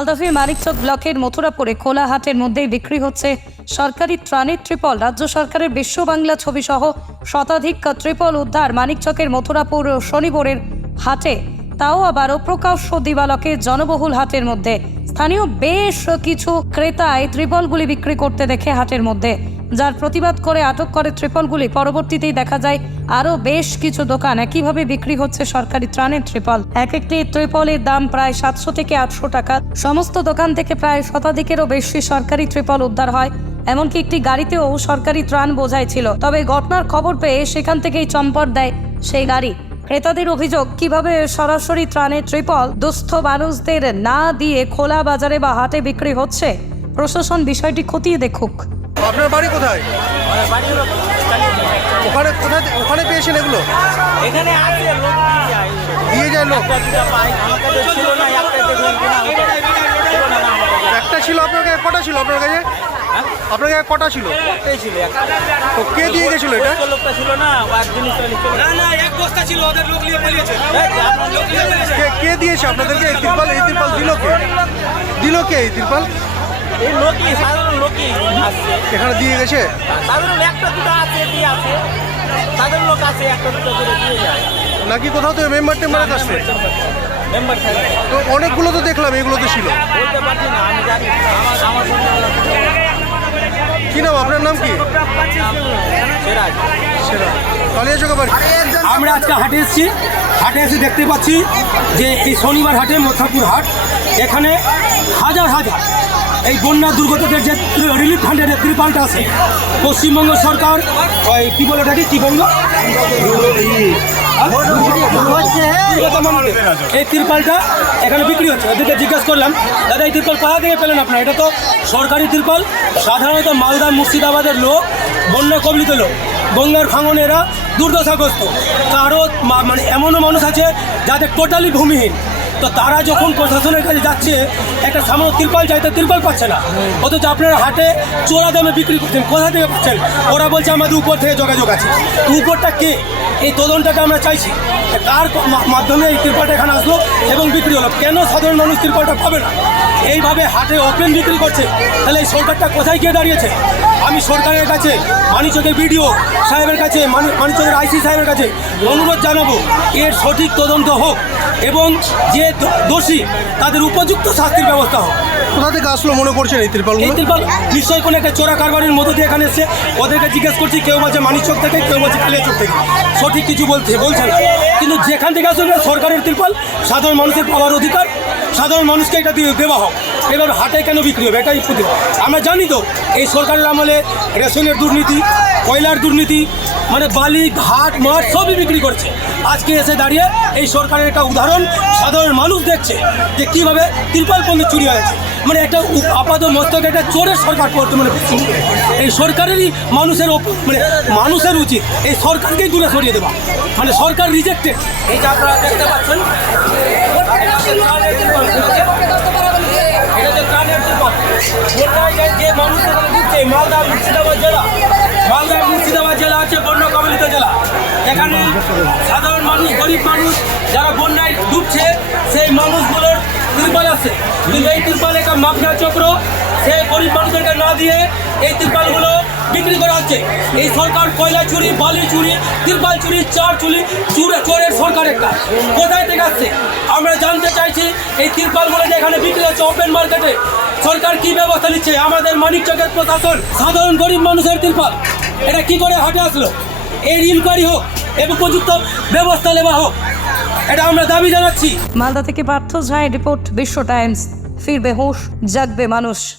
মালদহের মানিকচক ব্লকের মথুরাপুরে খোলা হাটের মধ্যেই বিক্রি হচ্ছে সরকারি ত্রাণের ত্রিপল। রাজ্য সরকারের বিশ্ব বাংলা ছবি সহ শতাধিক ত্রিপল উদ্ধার মানিকচকের মথুরাপুর শনিবরের হাটে। তাও আবারও প্রকাশ্য দিবালকের জনবহুল হাটের মধ্যে। স্থানীয় বেশ কিছু ক্রেতা এই ত্রিপলগুলি বিক্রি করতে দেখে হাটের মধ্যে যার প্রতিবাদ করে আটক করে ত্রিপলগুলি। পরবর্তীতেই দেখা যায় আরও বেশ কিছু দোকান একইভাবে বিক্রি হচ্ছে সরকারি ত্রাণের ত্রিপল। এক একটি ত্রিপলের দাম প্রায় সাতশো থেকে আটশো টাকা। সমস্ত দোকান থেকে প্রায় শতাধিকেরও বেশি সরকারি ত্রিপল উদ্ধার হয়। এমনকি একটি গাড়িতেও সরকারি ত্রাণ বোঝাই ছিল। তবে ঘটনার খবর পেয়ে সেখান থেকেই চম্পট দেয় সেই গাড়ি। ক্রেতাদের অভিযোগ, কীভাবে সরাসরি ত্রাণের ত্রিপল দুস্থ মানুষদের না দিয়ে খোলা বাজারে বা হাটে বিক্রি হচ্ছে? প্রশাসন বিষয়টি খতিয়ে দেখুক। আপনার বাড়ি কোথায়? আমার বাড়ি হলো কালীগঞ্জ। ওখানে কোথায় ওখানে পেয়েছেন এগুলো? এখানে দিয়ে যায়। লোক? একটা ছিল আপনার কাছে কটা ছিল আপনার কাছে হ্যাঁ? আপনার কাছে কটা ছিল? তো কে দিয়ে গেছিল এটা? লোকটা ছিল না না না এক বস্তা ছিল ওদের লোক নিয়ে পালিয়েছে। লোক নিয়ে পালিয়েছে কে কে দিয়েছে আপনাদেরকে? এই তিরপাল এই তিরপাল দিল কে? দিল কে এই তিরপাল? এই লোকই সাধারণ লোকই আসছে এখানে দিয়ে গেছে? সাধারণ একটা দুটো আছে দিয়ে আছে। সাধারণ লোক আছে একটা দুটো করে দিয়ে যায়। নাকি কোথাও তো মেম্বার কাছে মেম্বার তো অনেকগুলো তো দেখলাম এগুলো তো ছিল। বলতে পারছি না আমি জানি আমার আমার কি নাম? আপনার নাম কি? সেরাজ। আমরা আজকে হাটে এসেছি। হাটে এসে দেখতে পাচ্ছি যে এই শনিবার হাটে মথাপুর হাট। এখানে হাজার হাজার এই বন্যা দুর্গতদের যে রিলিফ ফান্ডের ত্রিপালটা আছে। পশ্চিমবঙ্গ সরকার, ওই কী বলে ওটাকে, কী বলল? দুর্গত এই তিরপালটা এখানে বিক্রি হচ্ছে। ওদেরকে জিজ্ঞেস করলাম, দাদা, এই তিরপাল কোথা থেকে পেলেন আপনার? এটা তো সরকারি তিরপাল সাধারণত মালদা, মুর্শিদাবাদের লোক, বন্যা কবলিত লোক। গঙ্গার ভাঙনে এরা দুর্দশাগ্রস্ত। কারও মানে এমনও মানুষ আছে যাদের টোটালি ভূমিহীন। তো তারা যখন প্রশাসনের কাছে যাচ্ছে, একটা সামান্য তিরপাল চাইতে তিরপাল পাচ্ছে না। অথচ আপনারা হাটে চোরা দামে বিক্রি করছেন, কোথা থেকে পাচ্ছেন? ওরা বলছে, আমাদের উপর থেকে যোগাযোগ আছে। উপরটা কে? এই তদন্তটা আমরা চাইছি। কার মাধ্যমে এই তিরপালটা এখানে আসলো এবং বিক্রি হলো? কেন সাধারণ মানুষ তিরপালটা পাবে না? এইভাবে হাটে ওপেন বিক্রি করছে, তাহলে এই সরকারটা কোথায় গিয়ে দাঁড়িয়েছে? আমি সরকারের কাছে, মানিচকের বিডিও সাহেবের কাছে, মানি- মানিচকের আইসি সাহেবের কাছে অনুরোধ জানাব, এর সঠিক তদন্ত হোক এবং যে দোষী তাদের উপযুক্ত শাস্তির ব্যবস্থা হোক। কোথা থেকে আসলো মনে করছেন এই ত্রিপাল এই তিরপাল নিশ্চয়ই কোনো একটা চোরা কারবারের মধ্য দিয়ে এখানে এসছে ওদেরকে জিজ্ঞেস করছি কেউ বলছে মানিকচক থেকে কেউ বলছে কালিয়াচক থেকে। সঠিক কিছু বলছে বলছে না। কিন্তু যেখান থেকে আসলে সরকারের তিরপাল সাধারণ মানুষের পাওয়ার অধিকার সাধারণ মানুষকে এটা দিয়ে দেওয়া হোক। এবার হাটে কেন বিক্রি হবে? এটাই প্রতি আমরা জানি তো এই সরকারের আমলে রেশনের দুর্নীতি কয়লার দুর্নীতি মানে বালি, ঘাট, মাঠ সবই বিক্রি করছে। আজকে এসে দাঁড়িয়ে এই সরকারের একটা উদাহরণ, সাধারণ মানুষ দেখছে যে কীভাবে তিরপাল পণ্য চুরি হয়েছে। মানে একটা আপাত মস্তক একটা চোরের সরকার করতে মানে এই সরকারেরই মানুষের মানে মানুষের উচিত এই সরকারকেই দূরে সরিয়ে দেওয়া। মানে সরকার রিজেক্টেড এই যে আপনারা দেখতে পাচ্ছেন এখানে সাধারণ মানুষ, গরিব মানুষ যারা বন্যায় ডুবছে, সেই মানুষগুলোর তিরপাল আছে। কিন্তু এই তিরপাল একটা মাফিয়া চক্র সেই গরিব মানুষদেরকে না দিয়ে এই তিরপালগুলো বিক্রি করা হচ্ছে। এই সরকার কয়লা চুরি, বালি চুরি, তিরপাল চুরি, চার চুরি, চুরে চোরের সরকার একটা। কোথায় থেকে আসছে? আমরা জানতে চাইছি, এই তিরপালগুলো যে এখানে বিক্রি হচ্ছে ওপেন মার্কেটে সরকার কি ব্যবস্থা নিচ্ছে? আমাদের মানিক চকের প্রশাসন, সাধারণ গরিব মানুষের তিরপাল। এটা কি করে হাটে আসলো? এর ইনকোয়ারি হোক এবং উপযুক্ত ব্যবস্থা নেওয়া হোক। এটা আমরা দাবি জানাচ্ছি। মালদা থেকে পার্থ ঝাই রিপোর্ট, বিশ্ব টাইমস। ফিরবে হুঁশ, জাগবে মানুষ।